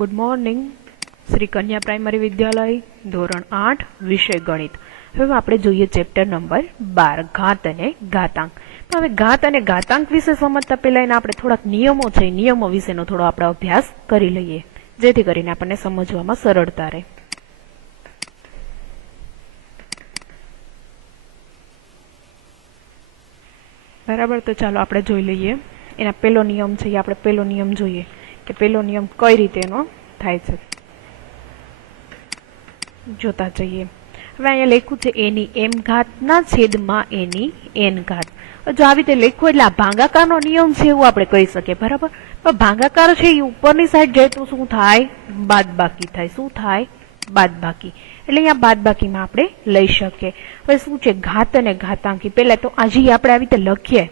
Good morning. Shri કન્યા primary વિદ્યાલય ધોરણ 8 વિષય ગણિત. હવે આપણે જોઈએ ચેપ્ટર નંબર 12 ઘાત અને ઘાતાંક. હવે ઘાત અને ઘાતાંક વિશે સમજતા પહેલા એના આપણે થોડાક નિયમો છે, નિયમો વિશેનો થોડો આપણે અભ્યાસ કરી લઈએ, જેથી કરીને આપણને સમજવામાં સરળતા રહે. બરાબર, તો ચાલો આપણે જોઈ લઈએ. એના પહેલો નિયમ છે, આપણે પહેલો નિયમ જોઈએ કે પહેલો નિયમ કઈ રીતે એનો થાય છે. જોતા જઈએ. હવે અહીંયા લખ્યું છે એની એમ ઘાતના છેદમાં એની એન ઘાત. જો આવી રીતે લખ્યું એટલે આ ભાગાકારનો નિયમ છે એવું આપણે કહી શકીએ. બરાબર, પણ ભાગાકાર છે એ ઉપરની સાઈડ જાય તો શું થાય? બાદબાકી થાય. શું થાય? બાદબાકી. એટલે અહીંયા બાદબાકીમાં આપણે લઈ શકીએ. હવે શું છે ઘાત અને ઘાતાંકી? પહેલા તો હજી આપણે આવી રીતે લખીએ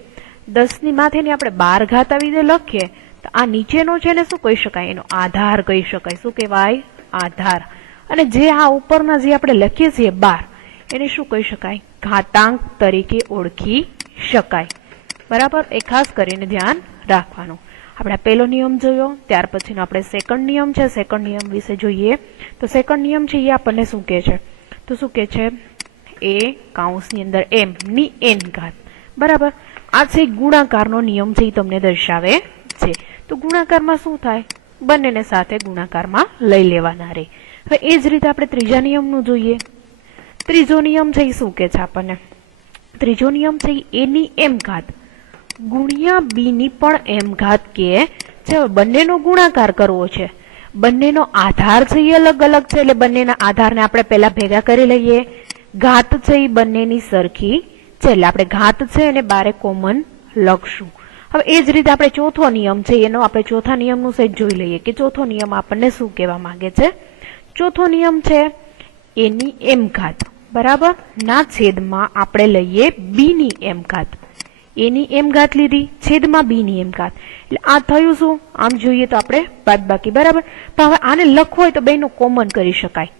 10 ની માથેની આપણે 12 ઘાત આવી રીતે લખીએ તો આ નીચેનો છે ને શું કહી શકાય? એનો આધાર કહી શકાય. શું કહેવાય? આધાર. અને જે આ ઉપરના જે આપણે લખીએ છીએ 12 એને શું કહી શકાય? ઘાતાંક તરીકે ઓળખી શકાય. બરાબર, એ ખાસ કરીને ધ્યાન રાખવાનું. આપણે પહેલો નિયમ જોયો, ત્યાર પછીનો આપણે સેકન્ડ નિયમ છે. સેકન્ડ નિયમ વિશે જોઈએ તો સેકન્ડ નિયમ છે એ આપણને શું કહે છે? તો શું કહે છે? એ કૌંસની અંદર એમ ની એન ઘાત. બરાબર, આ છે ગુણાકારનો નિયમ છે, એ તમને દર્શાવે છે. તો ગુણાકારમાં શું થાય? બંનેને સાથે ગુણાકારમાં લઈ લેવાના રહે. હવે એ જ રીતે આપણે ત્રીજા નિયમનું જોઈએ. ત્રીજો નિયમ છે એ શું કે છે આપણને? ત્રીજો નિયમ છે એની એમ ઘાત ગુણ્યા બી ની પણ એમ ઘાત કે છે. બંનેનો ગુણાકાર કરવો છે. બંનેનો આધાર છે એ અલગ અલગ છે, એટલે બંનેના આધારને આપણે પહેલા ભેગા કરી લઈએ. ઘાત છે એ બંનેની સરખી છે, એટલે આપણે ઘાત છે અને બારે કોમન લખશું. હવે એ જ રીતે આપણે ચોથો નિયમ છે એનો આપણે ચોથા નિયમનું સેટ જોઈ લઈએ કે ચોથો નિયમ આપણને શું કહેવા માંગે છે. ચોથો નિયમ છે એની એમ ઘાત. બરાબર, ના છેદમાં આપણે લઈએ બી ની એમ ઘાત. એની એમ ઘાત લીધી, છેદમાં બી ની એમ ઘાત. એટલે આ થયું શું? આમ જોઈએ તો આપણે બાદબાકી. બરાબર, તો હવે આને લખવું હોય તો બેનો કોમન કરી શકાય.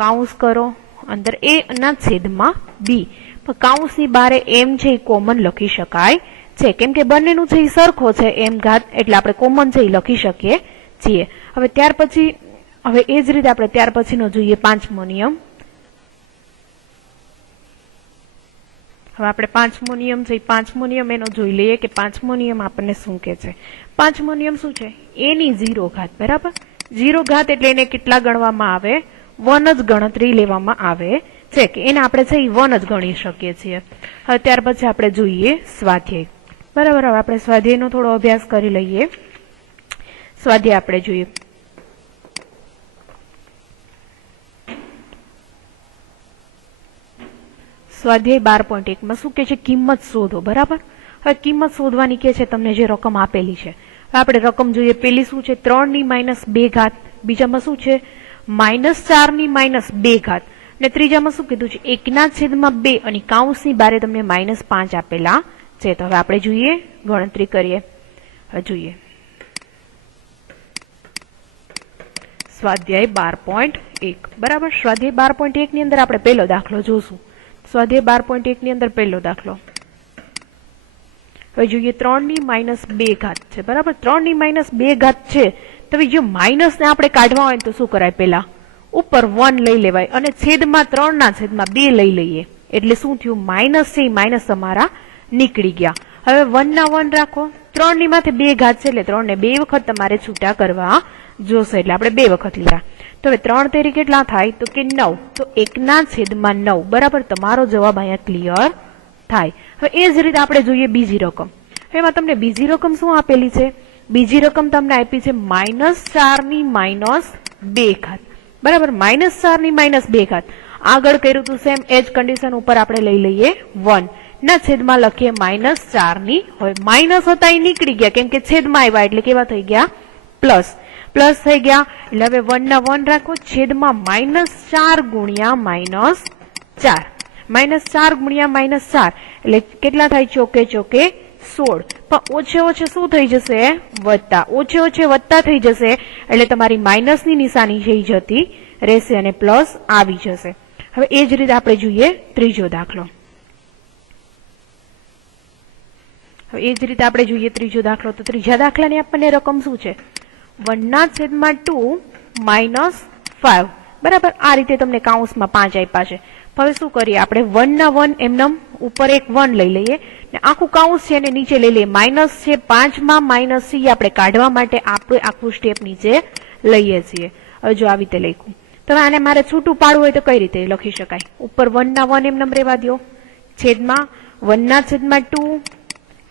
કાઉન્સ કરો, અંદર એ ના છેદમાં બી. પણ કાઉન્સની બારે એમ છે એ કોમન લખી શકાય છે, કેમ કે બંનેનું છે એ સરખો છે એમ ઘાત, એટલે આપણે કોમન છે એ લખી શકીએ છીએ. હવે ત્યાર પછી હવે એ જ રીતે આપણે ત્યાર પછીનો જોઈએ પાંચમો નિયમ. હવે આપણે પાંચમો નિયમ છે, પાંચમો નિયમ એનો જોઈ લઈએ કે પાંચમો નિયમ આપણને શું કે છે. પાંચમો નિયમ શું છે? એની 0 ઘાત. બરાબર, 0 ઘાત એટલે એને કેટલા ગણવામાં આવે? 1 જ ગણતરી લેવામાં આવે છે, કે એને આપણે છે એ 1 જ ગણી શકીએ છીએ. હવે ત્યાર પછી આપણે જોઈએ સ્વાધ્યાય. બરાબર, હવે આપણે સ્વાધ્યાયનો થોડો અભ્યાસ કરી લઈએ. સ્વાધ્યાય આપણે જોઈએ. સ્વાધ્યાય 12.1 માં શું કે છે? કિંમત શોધો. બરાબર, હવે કિંમત શોધવાની કે છે તમને જે રકમ આપેલી છે. આપણે રકમ જોઈએ. પેલી શું છે? 3 ની -2 ઘાત. બીજામાં શું છે? -4 ની -2 ઘાત. અને ત્રીજામાં શું કીધું છે? 1/2 અને કાઉન્સની બારે તમને -5 આપેલા છે. તો હવે આપણે જોઈએ, ગણતરી કરીએ. હવે જોઈએ સ્વાધ્યાય 12.1. બરાબર, સ્વાધ્યાય 12.1 ની અંદર આપણે પહેલો દાખલો જોશું. સ્વાધ્યાય 12.1 ની અંદર પહેલો દાખલો. હવે જોઈએ 3 ની -2 ઘાત છે. બરાબર, 3 ની -2 ઘાત છે. તો જો માઇનસ ને આપણે કાઢવા હોય તો શું કરાય? પહેલા ઉપર 1 લઈ લેવાય અને છેદમાં 3 ના છેદમાં 2 લઈ લઈએ. એટલે શું થયું? માઇનસ છે, માઇનસ તમારા નીકળી ગયા. હવે 1 ના 1 રાખો. 3 ની માથે 2 ઘાત છે, એટલે 3 ને 2 વખત તમારે છૂટા કરવા જોશે, એટલે આપણે 2 વખત લીધા. તો હવે 3 તેરી કેટલા થાય? તો કે 9. તો 1/9. બરાબર, તમારો જવાબ અહીંયા ક્લિયર થાય. હવે એ જ રીતે આપણે જોઈએ બીજી રકમ. એમાં તમને બીજી રકમ શું આપેલી છે? બીજી રકમ તમને આપી છે -4 ની -2 ઘાત. બરાબર, -4 ની -2 ઘાત. આગળ કર્યું હતું સેમ એજ કન્ડિશન ઉપર આપણે લઈ લઈએ 1 ના છેદમાં લખીએ -4 ની. હવે માઇનસ હતા એ નીકળી ગયા, કેમ કે છેદમાં આવ્યા એટલે કેવા થઈ ગયા? પ્લસ. પ્લસ થઈ ગયા એટલે હવે 1 ના 1 રાખો. છેદમાં -4 ગુણ્યા -4. -4 ગુણ્યા -4 એટલે કેટલા થાય? ચોકે ચોકે 16. પણ ઓછે ઓછે શું થઈ જશે? વત્તા. ઓછે ઓછે વત્તા થઈ જશે, એટલે તમારી માઇનસની નિશાની છે જતી રહેશે અને પ્લસ આવી જશે. હવે એ જ રીતે આપણે જોઈએ ત્રીજો દાખલો. હવે એ જ રીતે આપણે જોઈએ ત્રીજો દાખલો. તો ત્રીજા દાખલાની આપણને રકમ શું છે? 1/2 -5 બરાબર. આ રીતે તમને કૌંસમાં 5 આપ્યા છે. હવે શું કરીએ આપણે 1 ના 1 એમનેમ ઉપર એક 1 લઈ લઈએ ને આખું કૌંસ છે ને નીચે લઈ લઈએ. માઇનસ છે 5 માં માઇનસ સી આપણે કાઢવા માટે આપણે આખું સ્ટેપ નીચે લઈએ છીએ. હવે જો આવી રીતે લખ્યું તો આને મારે છૂટું પાડવું હોય તો કઈ રીતે લખી શકાય? ઉપર 1 ના 1 એમનેમ રહેવા દો, છેદમાં 1/2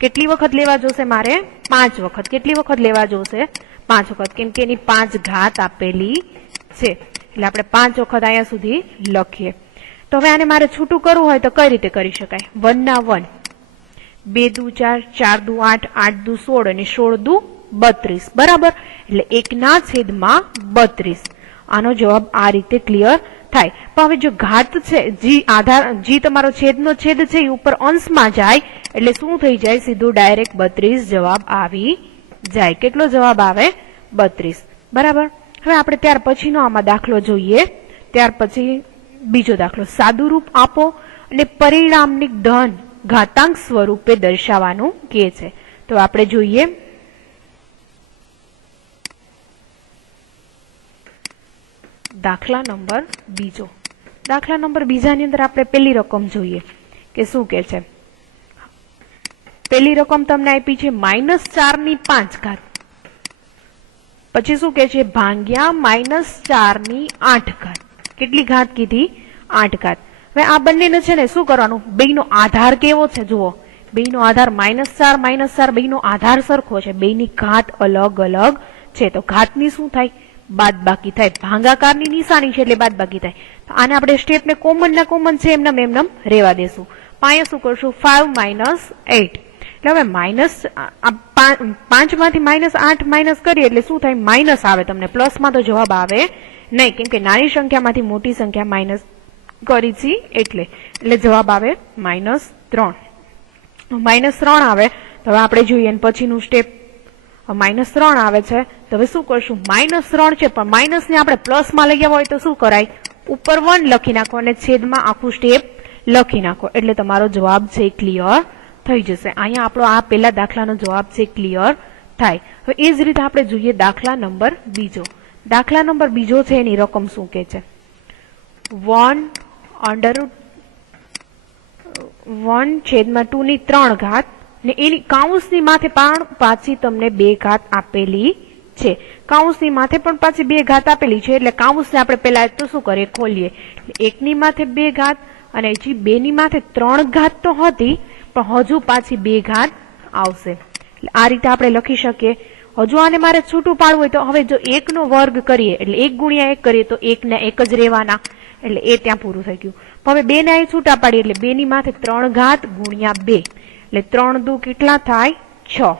કેટલી વખત લેવા જોશે મારે? 5 વખત. કેટલી વખત લેવા જોશે? 5 વખત, કેમ કે એની 5 ઘાત આપેલી છે એટલે આપણે 5 વખત અહીંયા સુધી લખીએ. તો હવે આને મારે છૂટું કરવું હોય તો કઈ રીતે કરી શકાય? 1 ના 1, 2 દુ 4, 4 દુ 8, 8 દુ 16 અને 16 દુ 32 બરાબર. એટલે 1/32. આનો જવાબ આ રીતે ક્લિયર થાય. પણ હવે જો ઘાત છે જી તમારો છેદનો છેદ છે એ ઉપર અંશમાં જાય એટલે શું થઈ જાય? સીધું ડાયરેક્ટ 32 જવાબ આવી જાય. કેટલો જવાબ આવે? 32 બરાબર. હવે આપણે ત્યાર પછીનો આમાં દાખલો જોઈએ. ત્યાર પછી બીજો દાખલો, સાદું રૂપ આપો અને પરિણામની ધન ઘાતાંક સ્વરૂપે દર્શાવવાનું કહે છે. તો આપણે જોઈએ દાખલા નંબર બીજો. દાખલા નંબર બીજાની અંદર આપણે પેલી રકમ જોઈએ કે શું કે છે. પેલી રકમ તમને આપી છે -4/5. પછી શું કે છે? ભાગ્યા -4/8. કેટલી ઘાત કીધી? 8 ઘાત. હવે આ બંનેને છે ને શું કરવાનું? બેયનો આધાર કેવો છે જુઓ. બેયનો આધાર -4 -4 બેયનો આધાર સરખો છે, બેયની ઘાત અલગ અલગ છે. તો ઘાતની શું થાય? બાદબાકી થાય. ભાગાકારની નિશાની છે એટલે બાદબાકી થાય. આને આપણે સ્ટેપને કોમન ના કોમન છે એમનેમ રેવા દેશું. અહીંયા શું કરશું? 5 - 8. એટલે હવે -5 માંથી -8 માઇનસ કરીએ એટલે શું થાય? માઇનસ આવે. તમને પ્લસમાં તો જવાબ આવે નહીં, કેમ કે નાની સંખ્યામાંથી મોટી સંખ્યા માઇનસ કરી છે એટલે જવાબ આવે -3. -3 આવે તો હવે આપણે જોઈએ પછીનું સ્ટેપ. -3 આવે છે તો હવે શું કરશું? -3 છે પણ માઇનસ ને આપણે પ્લસમાં લઈ આવવા હોય તો શું કરાય? ઉપર 1 લખી નાખો અને છેદમાં આખું સ્ટેપ લખી નાખો એટલે તમારો જવાબ છે ક્લિયર થઈ જશે. અહીંયા આપણો આ પેલા દાખલાનો જવાબ છે ક્લિયર થાય. હવે એ જ રીતે આપણે જોઈએ દાખલા નંબર બીજો. દાખલા નંબર બીજો છે એની રકમ શું કે છે? 1/2 ને એની કાઉન્સની માથે પણ પાછી તમને 2 ઘાત આપેલી છે. કાઉન્સની માથે પણ પાછી 2 ઘાત આપેલી છે એટલે કાઉન્સને આપણે પેલા તો શું કરીએ? ખોલીએ. 1 ની માથે 2 ઘાત અને હજી 2 ની માથે 3 ઘાત તો હતી પણ હજુ પાછી 2 ઘાત આવશે. એટલે આ રીતે આપણે લખી શકીએ. હજુ આને મારે છૂટું પાડવું હોય તો હવે જો 1 નો વર્ગ કરીએ એટલે 1 ગુણ્યા 1 કરીએ તો 1 ને 1 જ રહેવાના એટલે એ ત્યાં પૂરું થઈ ગયું. હવે 2 ને અહીં છૂટા પાડીએ એટલે 2 ની માથે 3 ઘાત ગુણ્યા 2 એટલે 3 દુ કેટલા થાય? 6.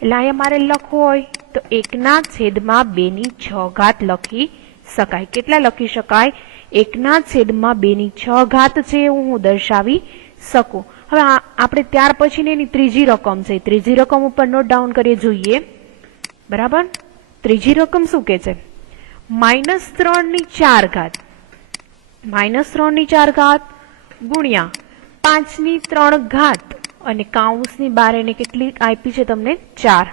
એટલે અહીંયા મારે લખવું હોય તો 1/2 ઘાત લખી શકાય. કેટલા લખી શકાય? 1/2 ઘાત છે એવું હું દર્શાવી શકું. હવે આપણે ત્યાર પછી એની ત્રીજી રકમ છે. ત્રીજી રકમ ઉપર નોટ ડાઉન કરીએ જોઈએ બરાબર. ત્રીજી રકમ શું કે છે? -3/4 ઘાત. -3/4 ઘાત ગુણ્યા 5/3 ઘાત અને કાઉન્સની બહાર એને કેટલી આપી છે તમને? 4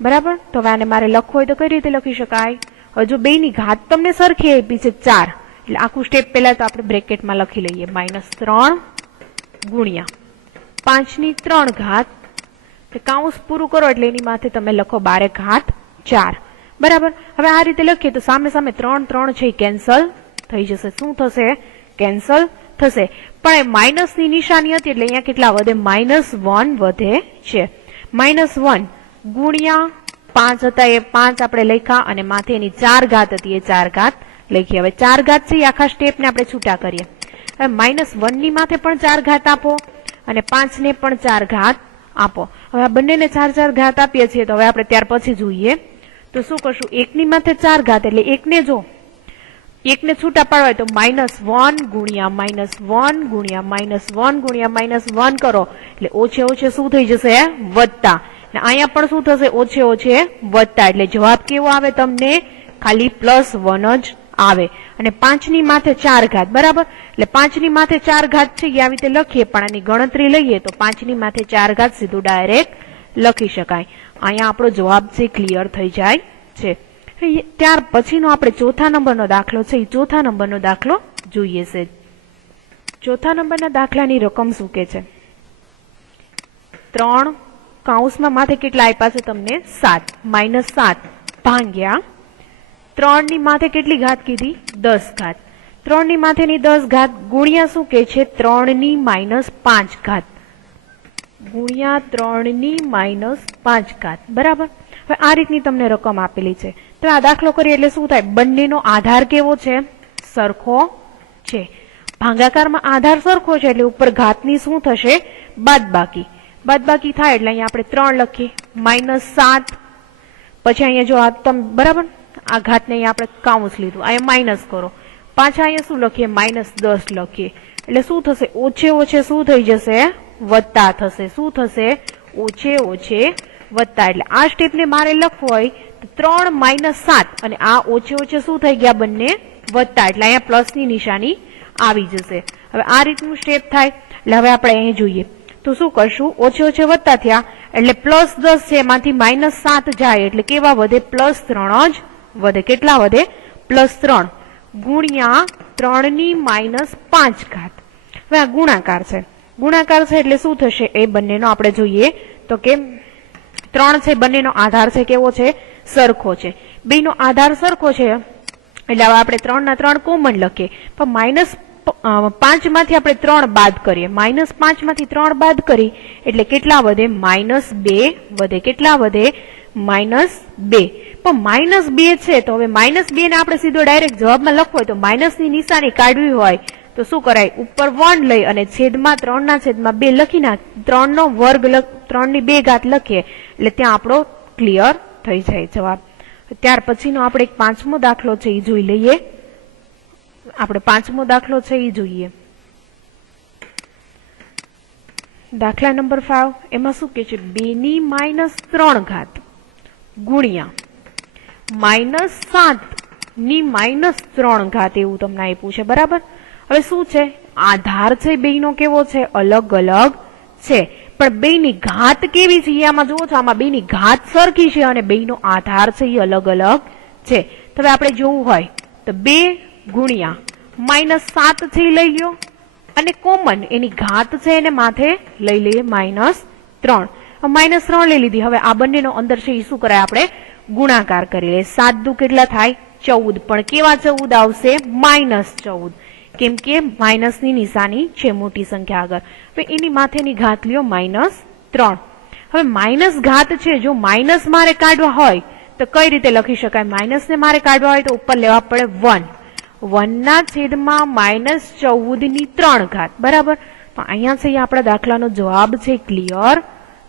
બરાબર. તો હવે આને મારે લખવું હોય તો કઈ રીતે લખી શકાય? હજુ બેયની ઘાત તમને સરખી આપી છે 4 એટલે આખું સ્ટેપ પહેલા તો આપણે બ્રેકેટમાં લખી લઈએ. -3 ગુણ્યા 5/3 ઘાત. કાઉન્સ પૂરું કરો એટલે એની માથે તમે લખો 12 ઘાત 4 બરાબર. હવે આ રીતે લખીએ તો સામે સામે 3 3 છે કેન્સલ થઈ જશે. શું થશે? કેન્સલ થશે. પણ માઇનસ ની નિશાની હતી એટલે અહીંયા કેટલા વધે? -1 વધે છે. -1 ગુણ્યા 5 હતા એ 5 આપણે લખ્યા અને માથે એની 4 ઘાત હતી એ 4 ઘાત લખી. હવે 4 ઘાત છે એ આખા સ્ટેપને આપણે છૂટા કરીએ. હવે -1 ની માથે પણ 4 ઘાત આપો અને 5 ને પણ 4 ઘાત આપો. હવે આ બંનેને 4 ઘાત આપીએ છીએ તો હવે આપણે ત્યાર પછી જોઈએ તો શું કરશું? 1 ની માથે 4 ઘાત એટલે 1 ને જો 1 ને છૂટા પાડવાય તો -1 ગુણ્યા -1 ગુણ્યા -1 ગુણ્યા -1 કરો એટલે ઓછે ઓછે શું થઈ જશે? વત્તા. અહીંયા પણ શું થશે? ઓછે ઓછે વત્તા. એટલે જવાબ કેવો આવે તમને? ખાલી +1 જ આવે. અને 5 ની માથે 4 ઘાત બરાબર. એટલે 5 ની માથે 4 ઘાત છે એ આવી રીતે લખીએ પણ આની ગણતરી લઈએ તો 5 ની માથે 4 ઘાત સીધું ડાયરેક્ટ લખી શકાય. અહીંયા આપણો જવાબ છે ક્લિયર થઈ જાય છે. ત્યાર પછીનો આપણે ચોથા નંબરનો દાખલો છે એ ચોથા નંબરનો દાખલો જોઈએ છે. ચોથા નંબરના દાખલાની રકમ શું કે છે? 3 કૌંસમાં માથે કેટલા આપ્યા છે તમને? 7 -7 ભાગ્યા 3 ની માથે કેટલી ઘાત કીધી? 10 ઘાત. 3 ની માથેની 10 ઘાત ગુણ્યા શું કે છે? 3 ની -5 ઘાત ગુણ્યા 3 ની -5 ઘાત. બરાબર. હવે આ રીતની તમને રકમ આપેલી છે. તો આ દાખલો કરીએ એટલે શું થાય? બંનેનો આધાર કેવો છે? સરખો છે. ભાગાકારમાં આધાર સરખો છે એટલે ઉપર ઘાતની શું થશે? બાદબાકી. બાદબાકી થાય એટલે અહીંયા આપણે 3 લખીએ -7. પછી અહીંયા જો આ તમે બરાબર આ ઘાતને અહીંયા આપણે કાઉન્સ લીધું, અહીંયા માઇનસ કરો, પાછા અહીંયા શું લખીએ? -10 લખીએ. એટલે શું થશે? ઓછે ઓછે શું થઈ જશે? વત્તા થશે. શું થશે? ઓછે ઓછે વત્તા. એટલે આ સ્ટેપને મારે લખવું હોય તો 3 -7 અને આ ઓછે ઓછે શું થઈ ગયા? બંને વત્તા. એટલે અહીંયા પ્લસની નિશાની આવી જશે. હવે આ રીતનું સ્ટેપ થાય. એટલે હવે આપણે અહીં જોઈએ તો શું કરશું? ઓછે ઓછે વત્તા થયા એટલે +10 છે એમાંથી -7 જાય એટલે કેવા વધે? +3 જ વધે. કેટલા વધે? +3 ગુણ્યા 3 ની -5 ઘાત. હવે આ ગુણાકાર છે. ગુણાકાર છે એટલે શું થશે? એ બંનેનો આપણે જોઈએ તો કે 3 છે બંનેનો આધાર છે કેવો છે? સરખો છે. બેનો આધાર સરખો છે એટલે હવે આપણે 3 ના 3 કોમન લખીએ. પણ -5 માંથી આપણે 3 બાદ કરીએ. -5 માંથી 3 બાદ કરી એટલે કેટલા વધે? -2 વધે. કેટલા વધે? -2. પણ -2 છે તો હવે -2 ને આપણે સીધો ડાયરેક્ટ જવાબમાં લખવો હોય તો માઇનસની નિશાની કાઢવી હોય તો શું કરાય? ઉપર 1 લઈ અને છેદમાં 3 ના છેદમાં 2 લખી નાખ. 3 નો વર્ગ 3 ની 2 ઘાત લખીએ એટલે ત્યાં આપણો ક્લિયર થઈ જાય જવાબ. ત્યાર પછીનો આપણે એક 5મો દાખલો છે એ જોઈ લઈએ. આપણે 5મો દાખલો છે એ જોઈએ. દાખલા નંબર 5 એમાં શું કે છે? 2 ની -3 ઘાત ગુણ્યા -7 ની -3 ઘાત એવું તમને આપ્યું છે. બરાબર. હવે શું છે? આધાર છે બેયનો કેવો છે? અલગ અલગ છે. પણ બેયની ઘાત કેવી છે? આમાં જુઓ છો, આમાં બેયની ઘાત સરખી છે અને બેયનો આધાર છે એ અલગ અલગ છે. તો હવે આપણે જોવું હોય તો 2 ગુણ્યા -7 છે લઈ લ્યો અને કોમન એની ઘાત છે એને માથે લઈ લઈએ -3. -3 લઈ લીધી. હવે આ બંનેનો અંદર છે એ શું કરાય? આપણે ગુણાકાર કરી લઈએ. 7 દુ કેટલા થાય? 14. પણ કેવા 14 આવશે? -14. કેમ કે માઇનસની નિશાની છે મોટી સંખ્યા આગળ. હવે એની માથેની ઘાત લ્યો -3. હવે માઇનસ ઘાત છે, જો માઇનસ મારે કાઢવા હોય તો કઈ રીતે લખી શકાય? માઇનસ ને મારે કાઢવા હોય તો ઉપર લેવા પડે 1. 1 ના છેદમાં -14 ની 3 ઘાત. બરાબર. તો અહીંયા છે આપણા દાખલાનો જવાબ છે ક્લિયર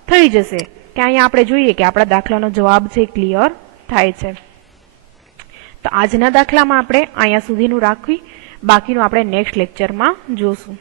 થઈ જશે. કે અહીંયા આપણે જોઈએ કે આપણા દાખલાનો જવાબ છે ક્લિયર થાય છે. તો આજના દાખલામાં આપણે અહીંયા સુધીનું રાખવી, બાકીનું આપણે નેક્સ્ટ લેક્ચરમાં જોશું.